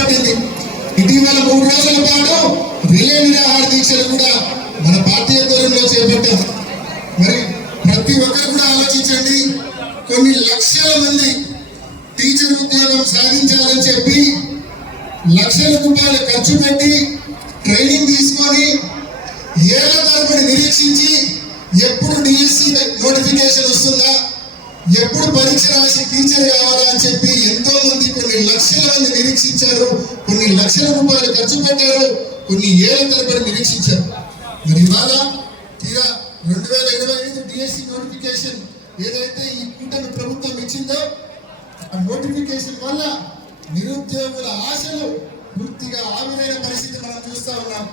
చేపట్టింది. ఇటీవల 3 రోజుల పాటు రిలే నిరాహార దీక్షలు కూడా మన పార్టీ ఆధ్వర్యంలో చేపట్టాం. మరి ప్రతి ఒక్కరు కూడా ఆలోచించండి, కొన్ని లక్షల మంది టీచర్ ఉద్యోగం సాధించాలని చెప్పి లక్షల రూపాయలు ఖర్చు పెట్టి ట్రైనింగ్ తీసుకొని ఏళ్ల తరబడి నిరీక్షించి ఎప్పుడు డిఎస్సి నోటిఫికేషన్ వస్తుందా, ఎప్పుడు పరీక్ష రాసి టీచర్ కావాలా అని చెప్పి ఎంతో మంది కొన్ని లక్షల మంది నిరీక్షించారు. కొన్ని లక్షల రూపాయలు ఖర్చు పెట్టారు, కొన్ని ఏళ్ల తరబడి నిరీక్షించారు. మరి ఇవాళ తీరా 2025 డిఎస్సి నోటిఫికేషన్ ఏదైతే ఈ కూటమి ప్రభుత్వం ఇచ్చిందో ఆ నోటిఫికేషన్ వల్ల నిరుద్యోగుల ఆశలు పూర్తిగా ఆవిరైన పరిస్థితి మనం చూస్తా ఉన్నాం.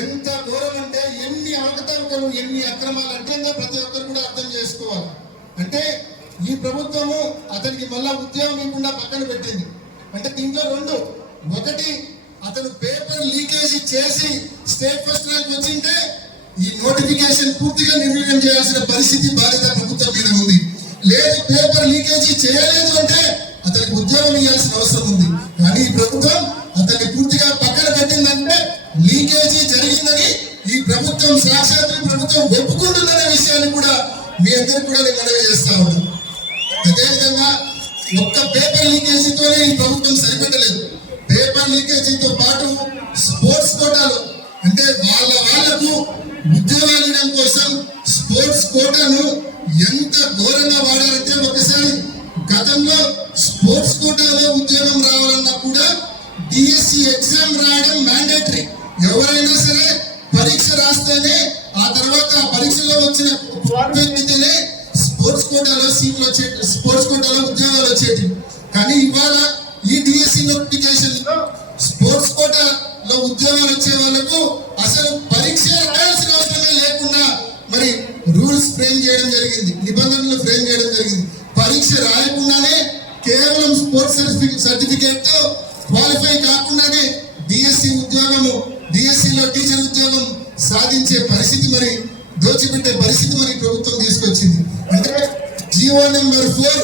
ఎంత ఘోరం అంటే ఎన్ని అవకతవకలు, ఎన్ని అక్రమాలు అంటే ప్రతి ఒక్కరు కూడా అర్థం చేసుకోవాలి. అంటే ఈ ప్రభుత్వము అతనికి మళ్ళా ఉద్యోగం ఇవ్వకుండా పక్కన పెట్టింది. అంటే దీంట్లో 2, ఒకటి అతను పేపర్ లీకేజీ చేసి స్టేట్ ఫస్ట్ ర్యాంక్ వచ్చింటే ఈ నోటిఫికేషన్ పూర్తిగా నిర్వీర్యం చేయాల్సిన పరిస్థితి బాధ్యత ప్రభుత్వం మీద ఉంది. లేదు పేపర్ లీకేజీ చేయలేదు అంటే అతనికి ఉద్యోగం ఇవ్వాల్సిన అవసరం ఉంది. కానీ ఈ ప్రభుత్వం అతన్ని పూర్తిగా పక్కన పెట్టిందంటే లీకేజీ జరిగిందని ఈ ప్రభుత్వం సాక్షాత్ ప్రభుత్వం ఒప్పుకుంటుందనే విషయాన్ని కూడా మీ అందరికీ కూడా నేను మనవి చేస్తా ఉన్నాను. అదేవిధంగా ఒక్క పేపర్ లీకేజీతోనే ఈ ప్రభుత్వం సరిపెట్టలేదు. పేపర్ లీకేజీతో పాటు స్పోర్ట్స్ కోటాలు అంటే వాళ్లకు ఉద్యోగాలు ఇవ్వడం కోసం స్పోర్ట్స్ కోటాను ఎంత ఘోరంగా వాడారంటే ఒకసారి గతంలో స్పోర్ట్స్ కోటాలో ఉద్యోగం రావాలన్నా కూడా డిఎస్సి ఎగ్జామ్ రాయడం మ్యాండేటరీ. ఎవరైనా సరే పరీక్ష రాస్తేనే ఆ తర్వాత ఆ పరీక్షలో వచ్చిన అయితేనే స్పోర్ట్స్ కోటాలో సీట్లు వచ్చేటి, స్పోర్ట్స్ కోటాలో ఉద్యోగాలు వచ్చేటి. కానీ ఇవాళ ఈ డిఎస్సి నోటిఫికేషన్ లో స్పోర్ట్స్ కోటాలో ఉద్యోగాలు వచ్చే వాళ్ళకు అసలు పరీక్ష రాయాల్సిన అవసరమే లేకుండా మరి రూల్స్ ఫ్రేమ్ చేయడం జరిగింది, నిబంధనలు ఫ్రేమ్ చేయడం జరిగింది. పరీక్ష రాయకుండానే కేవలం స్పోర్ట్స్ సర్టిఫికేట్ తో క్వాలిఫై కాకుండానే డిఎస్సి ఉద్యోగము, డిఎస్సిలో టీచర్ ఉద్యోగం సాధించే పరిస్థితి మరి దోచిపెట్టే పరిస్థితి మరి ప్రభుత్వం తీసుకొచ్చింది. అంటే జీవో నెంబర్ 4,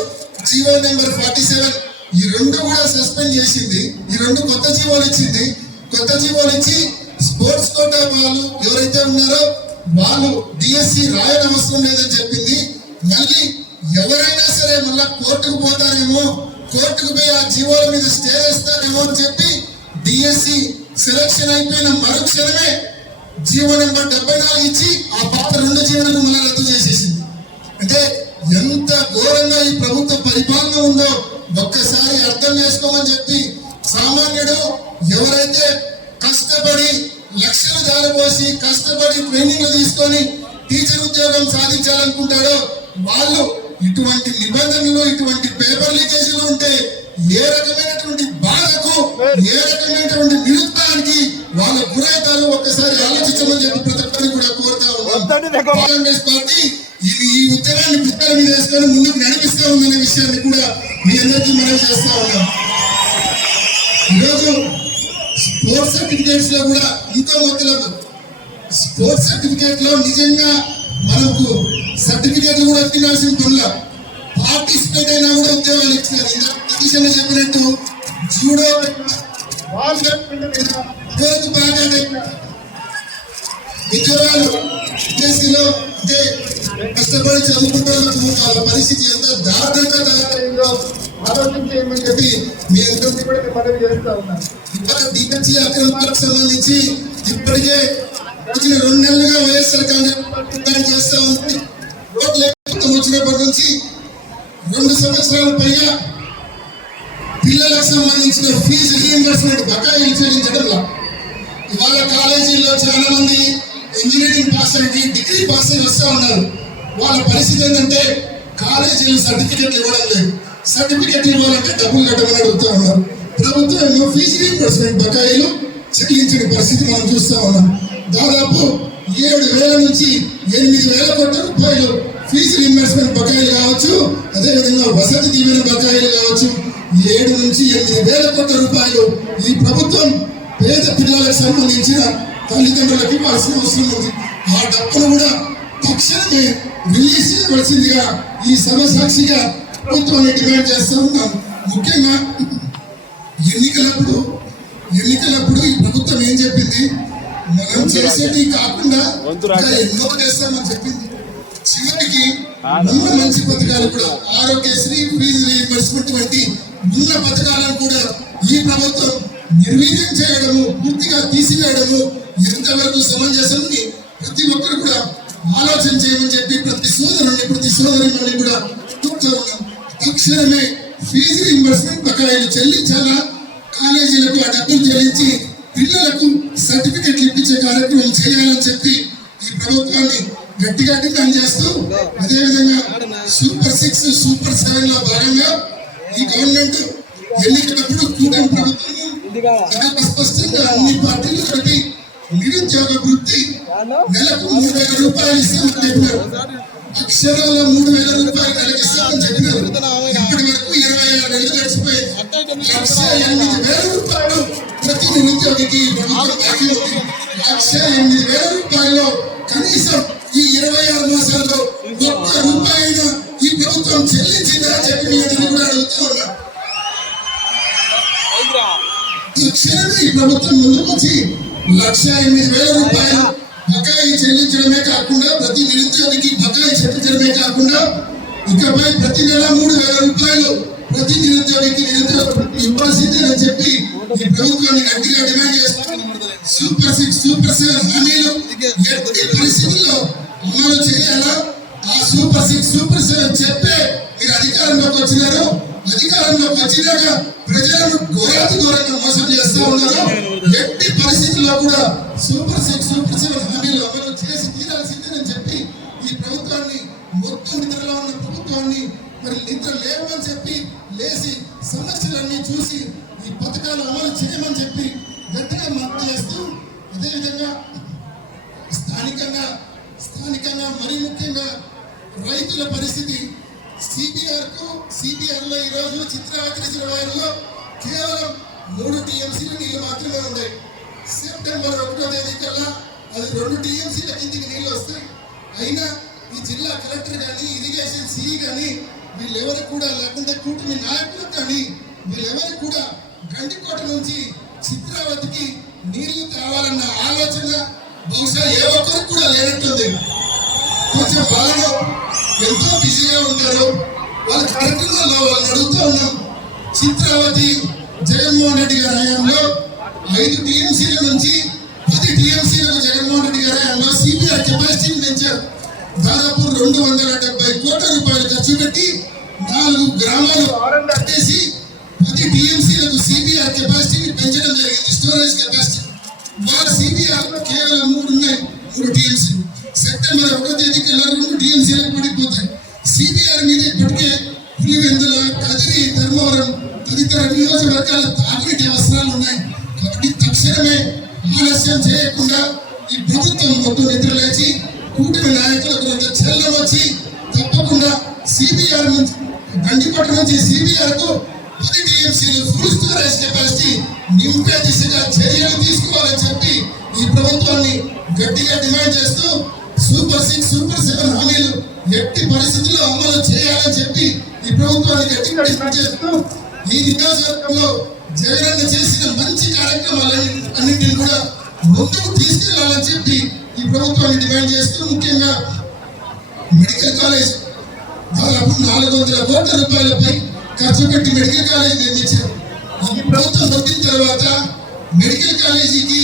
జీవో నెంబర్ 47 ఈ 2 కూడా సస్పెండ్ చేసింది. ఈ 2 కొత్త జీవోలు ఇచ్చింది. కొత్త జీవోలు ఇచ్చి స్పోర్ట్స్ కోటా వాళ్ళు ఎవరైతే ఉన్నారో వాళ్ళు డిఎస్సి రాయడం అవసరం లేదని చెప్పింది. మళ్ళీ ఎవరైనా సరే మళ్ళా కోర్టుకు పోతారేమో, కోర్టుకు పోయి ఆ జీవోల మీద స్టే చేస్తారేమో అని చెప్పి డిఎస్సి సెలక్షన్ అయిపోయిన మరుక్షణమే జీవో నెంబర్ 74 ఇచ్చి ఆ పాత 2 జీవోలను మళ్ళీ రద్దు చేసేసింది. అంటే ఎంత ఘోరంగా ఈ ప్రభుత్వ పరిపాలన ఉందో ఒక్కసారి అర్థం చేసుకోమని చెప్పి సామాన్యుడు ఎవరైతే కష్టపడి లక్షలు దారిపోసి కష్టపడి ట్రైనింగ్ తీసుకొని టీచర్ ఉద్యోగం సాధించాలనుకుంటాడో వాళ్ళు ఇటువంటి నిబంధనలు, ఇటువంటి పేపర్ లీకేజీలు ఉంటే ఏ రకమైనటువంటి బాధకు, ఏ రకమైనటువంటి నిరుత్సాహానికి వాళ్ళ గురైతాలు ఒక్కసారి ఆలోచించమని చెప్పి ప్రతి ఒక్కరిని కూడా కోరుతా ఉన్నాం. కాంగ్రెస్ పార్టీ ఈ ఉద్యమాన్ని పుస్తకాల మీద వేసుకొని ముందుకు నడిపిస్తా ఉందనే విషయాన్ని కూడా మీ అందరికీ మనం చేస్తా ఉన్నాం. ఈరోజు స్పోర్ట్స్ సర్టిఫికేట్స్ లో కూడా ఇంకో మొత్తం స్పోర్ట్స్ సర్టిఫికేట్ లో నిజంగా మనకు సర్టిఫికేట్లు కూడా తినాల్సిన పనుల పార్టిసిపేట్ అయినా కూడా ఉద్యోగాలు ఇచ్చినారు. ఇందాక చెప్పినట్టు జూడో ఉద్యోగాలు విదేశీలో అంటే కష్టపడి చదువుకుంటున్న వాళ్ళ పరిస్థితి ఎంత దారుణంగా తయారైందో ఆలోచించేయమని చెప్పి మీ అందరినీ కూడా మనవి చేస్తా ఉన్నాను. ఇవాళ డిఎస్సి అక్రమాలకు సంబంధించి ఇప్పటికే వచ్చిన 2 నెలలుగా వైఎస్ఆర్ కాంగ్రెస్ చేస్తా ఉంది. రోడ్లు వచ్చినప్పటి నుంచి 2 సంవత్సరాల పైగా పిల్లలకు సంబంధించిన ఫీజు రీయింబర్స్మెంట్ బకాయిలు చెల్లించడంలో ఇవాళ కాలేజీల్లో చాలా మంది ఇంజనీరింగ్ పాస్ అయ్యి డిగ్రీ పాస్ అయ్యి వస్తూ ఉన్నారు. వాళ్ళ పరిస్థితి ఏంటంటే కాలేజీలు సర్టిఫికెట్లు ఇవ్వడం లేదు. సర్టిఫికెట్ ఇవ్వాలంటే డబ్బులు కట్టమని అడుగుతూ ఉన్నారు. ప్రభుత్వం ఫీజు రీయింబర్స్మెంట్ బకాయిలు చెల్లించిన పరిస్థితి మనం చూస్తూ ఉన్నాం. దాదాపు 7,000 నుంచి 8,000 కోట్ల రూపాయలు ఫీజు రీయింబర్స్మెంట్ బకాయిలు కావచ్చు, అదేవిధంగా వసతి దీవెన బకాయిలు కావచ్చు, 7 నుంచి 8,000 కోట్ల రూపాయలు ఈ ప్రభుత్వం పేద పిల్లలకు సంబంధించిన తల్లిదండ్రులకు ఇవ్వాల్సిన అవసరం ఉంది. ఆ డబ్బును కూడా తక్షణమే రిలీజ్ చేయవలసిందిగా ఈ సభ సాక్షిగా ప్రభుత్వాన్ని డిమాండ్ చేస్తూ ఉన్నాం. ముఖ్యంగా ఎన్నికలప్పుడు ఈ ప్రభుత్వం ఏం చెప్పింది, మనం చేసేటి కాకుండా ఇంకా ఎన్నో చేస్తామని చెప్పింది. చివరికి ఉన్న మంచి పథకాలు కూడా ఆరోగ్యశ్రీ, ఫీజు రీయింబర్స్మెంట్ వంటి ఉన్న పథకాలను కూడా ఈ ప్రభుత్వం నిర్వీర్యం చేయడము, పూర్తిగా తీసివేయడము ఎంతవరకు సమంజసమని ప్రతి ఒక్కరు కూడా ఆలోచన చేయమని చెప్పి ప్రతి సోదరుని కూడా చెప్తా ఉన్నాం. తక్షణమే ఫీజు రీయింబర్స్మెంట్ బకాయిలు చెల్లించాలా, కాలేజీలకు ఆ డబ్బులు చెల్లించి పిల్లలకు సర్టిఫికెట్లు ఇప్పించే కార్యక్రమం చేయాలని చెప్పి ఈ ప్రభుత్వాన్ని గట్టిగా డిమాండ్ చేస్తూ, అదేవిధంగా సూపర్ 6, సూపర్ 7 లో భాగంగా ఈ గవర్నమెంట్ ఎన్నికలప్పుడు కూటమి ప్రభుత్వం స్పష్టంగా అన్ని పార్టీలు కలిపి నిరుద్యోగ వృత్తి నెలకు 3,000 రూపాయలు ఇస్తామని చెప్పినారు. అక్షరాల 3,000 రూపాయలు నెలకు ఇస్తామని చెప్పినారు. ఇప్పటి వరకు 26 నెలలు గడిచిపోయింది. 1,08,000 రూపాయలు ప్రతి నిరుద్యోగికి ప్రభుత్వం బాకీ ఉంది. 1,08,000 రూపాయలు కనీసం ఈ 26 మాసాల్లో ఒక్క రూపాయి ఈ ప్రభుత్వం చెల్లించిందా చెప్పి మీ అందరినీ కూడా అడుగుతూ ఉన్నా. తక్షణమే ఈ ప్రభుత్వం ముందుకు వచ్చి 1,08,000 రూపాయలు బకాయి చెల్లించడమే కాకుండా, ప్రతి నిరుద్యోగికి బకాయి చెల్లించడమే కాకుండా ఇకపై ప్రతి నెల 3,000 రూపాయలు ప్రతి నిరుద్యోగికి ఇవ్వాల్సిందేనని చెప్పి ఈ ప్రభుత్వాన్ని గట్టిగా డిమాండ్ చేస్తాం. సూపర్ 6, సూపర్ 7 హామీలు ఎట్టి పరిస్థితుల్లో అమలు చేయాలా? ఆ సూపర్ 6, సూపర్ 7 చెప్పే మీరు అధికారంలోకి వచ్చినారు. అధికారంలోకి వచ్చినాక ప్రజలను ఘోరంగా మోసం చేస్తూ ఉన్నారు. ఎట్టి పరిస్థితుల్లో కూడా సూపర్ 6, సూపర్ 7 హామీలు అమలు చేసి తీరాల్సిందేనని చెప్పి ఈ ప్రభుత్వాన్ని, మొత్తం నిద్రలో ఉన్న ప్రభుత్వాన్ని మరి నిద్ర లేవని చెప్పి లేచి సమస్యలన్నీ చూసి ఈ పథకాలు అమలు చేయమని చెప్పి గట్టిగా మద్దతు చేస్తూ, అదేవిధంగా స్థానికంగా మరి ముఖ్యంగా రైతుల పరిస్థితి, సిపిఆర్లో ఈరోజు చిత్రావతి రిజర్వాయర్లో కేవలం 3 టీఎంసీలు నీళ్లు మాత్రమే ఉన్నాయి. సెప్టెంబర్ 1వ తేదీ కల్లా అది 2 టీఎంసీల కిందికి నీళ్లు వస్తాయి. అయినా ఈ జిల్లా కలెక్టర్ కానీ, ఇరిగేషన్ సిఈ కానీ వీళ్ళెవరికి కూడా, లేకుంటే కూటమి నాయకులకు కానీ వీళ్ళెవరికి కూడా గండికోట నుంచి చిత్రావతికి నీళ్లు కావాలన్న ఆలోచన బహుశా ఏ ఒక్కరికి కూడా లేనట్టుంది. కొంచెం వాళ్ళు ఎంతో బిజీగా ఉంటారు. వాళ్ళ కార్యక్రమాల్లో వాళ్ళని అడుగుతూ ఉన్నాం. చిత్రావతి జగన్మోహన్ రెడ్డి గారి హయాంలో 5 టీఎంసీల నుంచి 10 టీఎంసీలకు జగన్మోహన్ రెడ్డి గారి హయాంలో సిపిఆర్ కెపాసిటీని పెంచారు. దాదాపు 270 కోట్ల రూపాయలు ఖర్చు పెట్టి 4 గ్రామాలు కట్టేసి 10 టీఎంసీలకు సిపిఆర్ కెపాసిటీని పెంచడం జరిగింది. స్టోరేజ్ కెపాసిటీ వాళ్ళ సిపిఆర్ కేవలం 3 ఉన్నాయి, 3 టీఎంసీ. సెప్టెంబర్ 1వ తేదీ కల్లా 2 టీఎంసీలకు పడిపోతాయి. సిపిఆర్ మీద ఇప్పటికే పులివెందుల, కదిరి, ధర్మవరం తదితర నియోజకవర్గాల తాగునీటి అవసరాలు ఉన్నాయి. కాబట్టి తక్షణమే ఆలస్యం చేయకుండా ఈ ప్రభుత్వం మొత్తం నిద్ర లేచి కూటమి నాయకులకు చల్లం వచ్చి తప్పకుండా సిబిఆర్ నుంచి, గండికోట నుంచి సిబిఆర్ కు 10 టీఎంసీలు ఫుల్ స్టోరేజ్ కెపాసిటీ నింపే దిశగా చర్యలు తీసుకోవాలని చెప్పి ఈ ప్రభుత్వాన్ని గట్టిగా డిమాండ్ చేస్తూ, సూపర్ 6, సూపర్ 7 హామీలు ఎట్టి పరిస్థితుల్లో అమలు చేయాలని చెప్పి ఈ ప్రభుత్వాన్ని గట్టిగా డిమాండ్ చేస్తూ, ఈ నియోజకవర్గంలో జగనన్న చేసిన మంచి కార్యక్రమాలన్నింటినీ కూడా ముందుకు తీసుకెళ్లాలని చెప్పి ఈ ప్రభుత్వాన్ని డిమాండ్ చేస్తూ, ముఖ్యంగా మెడికల్ కాలేజ్ దాదాపు 400 కోట్ల రూపాయలపై ఖర్చు పెట్టి మెడికల్ కాలేజ్ నిర్మించారు. ఈ ప్రభుత్వం వచ్చిన తర్వాత మెడికల్ కాలేజీకి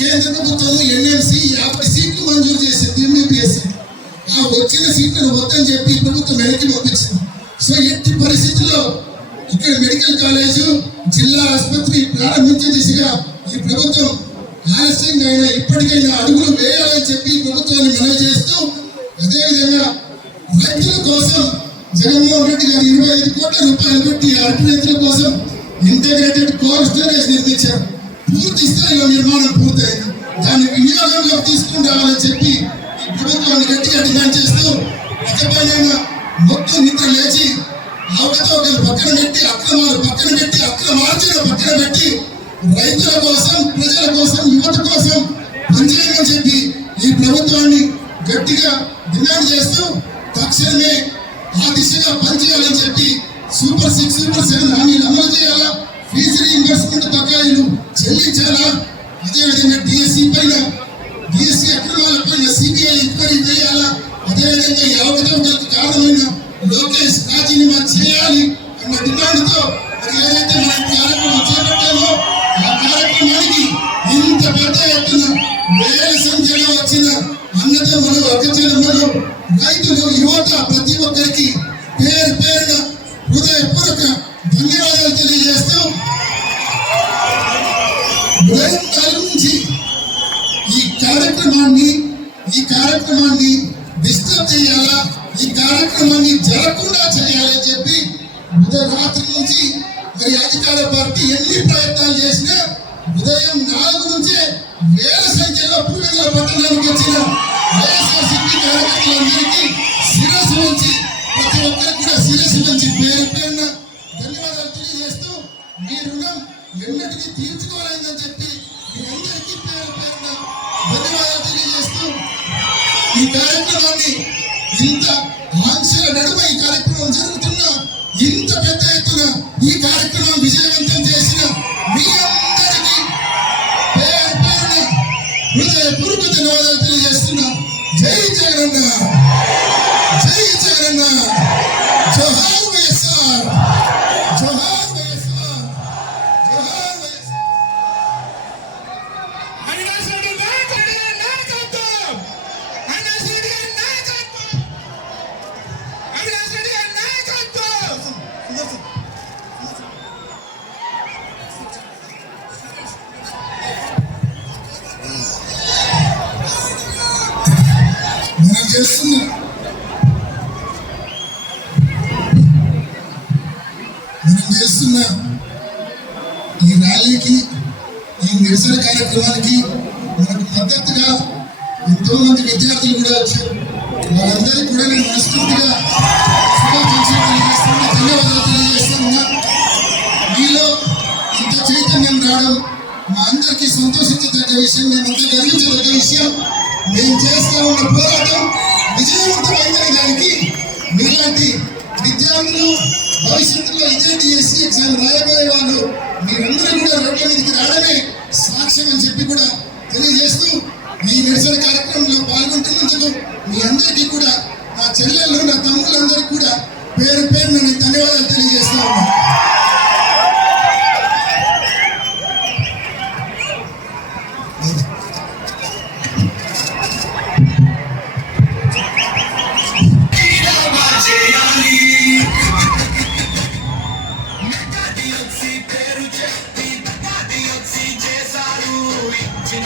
కేంద్ర ప్రభుత్వం ఎన్ఎంసీ 50 సీట్లు మంజూరు చేసింది. ఎంబీబీఎస్ ఆ వచ్చిన సీట్లను వద్దని చెప్పి ప్రభుత్వం వెనక్కి పంపించింది. సో ఎట్టి పరిస్థితుల్లో ఇక్కడ మెడికల్ కాలేజ్, జిల్లా ఆసుపత్రి ప్రారంభించే దిశగా ఈ ప్రభుత్వం ఆలస్యంగా అయినా ఇప్పటికైనా అడుగులు వేయాలని చెప్పి ప్రభుత్వాన్ని మనవి చేస్తూ, అదేవిధంగా రైతుల కోసం జగన్మోహన్ రెడ్డి గారు 25 కోట్ల రూపాయలు పెట్టి అరటి రైతుల కోసం ఇంటిగ్రేటెడ్ కోల్డ్ స్టోరేజ్ నిర్మించారు. పూర్తి స్థాయిలో నిర్మాణం పూర్తయింది. దాన్ని వినియోగంలో తీసుకుని రావాలని చెప్పి ఈ ప్రభుత్వాన్ని గట్టిగా డిమాండ్ చేస్తూ, ఇకపైన మొత్తం నిద్ర లేచి అవకతవకలు పక్కన పెట్టి, అక్రమాలు పక్కన పెట్టి, అక్రమార్జన పక్కన పెట్టి రైతుల కోసం, ప్రజల కోసం, యువత కోసం పనిచేయమని చెప్పి ఈ ప్రభుత్వాన్ని గట్టిగా డిమాండ్ చేస్తూ, తక్షణమే ఆ దిశగా పనిచేయాలని చెప్పి సూపర్ 6, సూపర్ 7 హామీలు అమలు చేయాలా, ఫీజు గవర్నమెంట్ బకాయిలు చెల్లించాలా, అదేవిధంగా డిఎస్సి పైన డిఎస్సి అక్రమాల పైన సిబిఐ ఎంక్వైరీ వేయాలా, అదేవిధంగా ఈ అవకతవకలకు కారణమైన లోకేష్ రాజీనామా చేయాలి అన్న డిమాండ్తో మరి ఏదైతే మనం కార్యక్రమం చేపట్టామో ఆ కార్యక్రమానికి ఇంత పెద్ద ఎత్తున వేల సంఖ్యలో వచ్చిన అన్నదమ్ములు అక్కచెల్లెమ్మలు రైతులు యువత ప్రతి ఒక్కరికి పేరు పేరున హృదయపూర్వక ధన్యవాదాలు తెలియజేస్తూ ఉదయం కాలం నుంచి ఈ కార్యక్రమాన్ని డిస్టర్బ్ చేయాలా, ఈ కార్యక్రమాన్ని జరగకుండా చేయాలని చెప్పి ఉదయం రాత్రి నుంచి మరి అధికార పార్టీ ఎన్ని ప్రయత్నాలు చేసినా ఉదయం 4 నుంచే వేల సంఖ్యలో పులివెందుల పట్టణానికి వచ్చిన వైఎస్ఆర్సీపీ కార్యకర్తలందరికీ శిరస్సు వంచి ప్రతి ఒక్కరికి కూడా శిరస్సు వంచి పేరు పేరున ధన్యవాదాలు తెలియజేస్తూ మీ రుణం ఎన్నటికీ తీర్చుకోలేదని చెప్పి మీ అందరికీ పేరు పేరున ధన్యవాదాలు తెలియజేస్తూ ఈ కార్యక్రమాన్ని ఇంత ఆంక్షల నడుమ ఈ కార్యక్రమం జరుగుతున్నా ఇంత పెద్ద ఎత్తున ఈ కార్యక్రమం విజయవంతం చేసిన మీ అందరికీ పేరు పేరున హృదయపూర్వక ధన్యవాదాలు తెలియజేస్తున్నా. జై జగనన్న, జై జగనన్న, జోహార్ వైఎస్ఆర్, జోహార్ వైఎస్ఆర్, జోహార్ వైఎస్ఆర్. అవినాష్ రెడ్డి నాయకత్వం, అవినాష్ రెడ్డి నాయకత్వం, అవినాష్ రెడ్డి నాయకత్వం. మనం చేస్తున్న ఈ ర్యాలీకి, ఈ నిరసన కార్యక్రమానికి మనకు మద్దతుగా ఎంతో మంది విద్యార్థులు కూడా వచ్చారు. వాళ్ళందరికీ కూడా నేను మనస్ఫూర్తిగా శుభాకాంక్షలు తెలియజేస్తున్నా, ధన్యవాదాలు తెలియజేస్తున్నా. మీలో ఇంత చైతన్యం రావడం మా అందరికీ సంతోషించదగ్గ విషయం, మేమంతా గర్వించదగ్గ విషయం. మేము చేస్తా ఉన్న పోరాటం విజయవంతమైన దానికి మీలాంటి విద్యార్థులు భవిష్యత్తులో ఇదే డిఎస్సి ఎగ్జామ్ రాయబోయే వాళ్ళు మీరందరూ కూడా రోడ్ల మీదకి రావడమే సాక్ష్యం అని చెప్పి కూడా తెలియజేస్తూ ఈ నిరసన కార్యక్రమంలో పాల్గొంటున్నందుకు మీ అందరికీ కూడా, నా చెల్లెళ్ళు, నా తమ్ముళ్ళందరికీ కూడా పేరు పేరున నేను ధన్యవాదాలు తెలియజేస్తా ఉన్నాను. పేరు చెప్పి చేశారు ఇచ్చిన